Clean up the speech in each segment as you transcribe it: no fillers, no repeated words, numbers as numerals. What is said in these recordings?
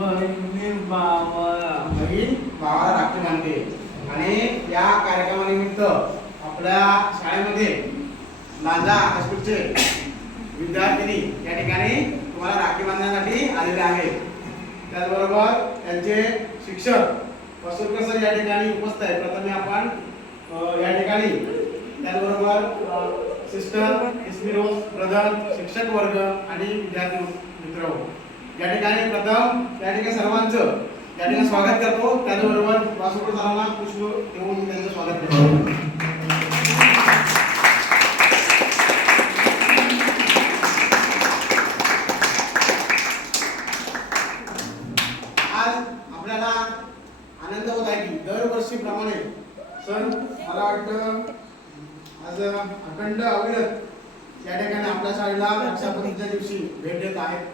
बहीण भावाला राखी बांधते आणि या कार्यक्रमानिमित्त आपल्या शाळेमध्ये लांजा हायस्कूलचे विद्यार्थिनी या ठिकाणी तुम्हाला राखी बांधण्यासाठी आलेले आहेत. त्याचबरोबर त्यांचे शिक्षक वसुलकर सर या ठिकाणी उपस्थित आहेत. प्रथमे आपण या ठिकाणी त्याचबरोबर सिस्टर इस्मिरोज ब्रदर शिक्षक वर्ग आणि विद्यार्थी मित्र या ठिकाणी प्रथम या ठिकाणी सर्वांचं या ठिकाणी स्वागत करतो. त्याचबरोबर वासुकर सरांना पुष्प देऊन त्यांचं स्वागत करतो. आज आपल्याला आनंद होत आहे की दरवर्षीप्रमाणे सर मला वाटतं आज अखंड अविरत या ठिकाणी आपल्या शाळेला रक्षाबंधनच्या दिवशी भेट देत आहेत.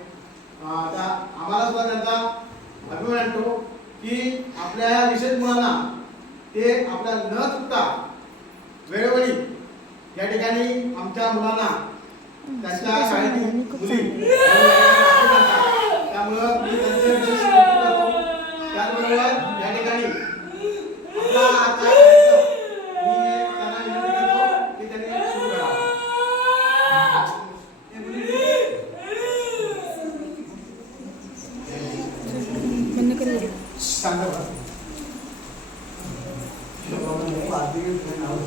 आता आम्हाला सुद्धा त्यांचा अभिमान वाटतो की आपल्या विशेष मुलांना ते आपल्या न चुकता वेळोवेळी या ठिकाणी आमच्या मुलांना त्यांच्या शाळेतील मुली त्यामुळं मी त्यांचे विशेष कौतुक करतो. त्याचबरोबर या ठिकाणी आपला आजचा सांगा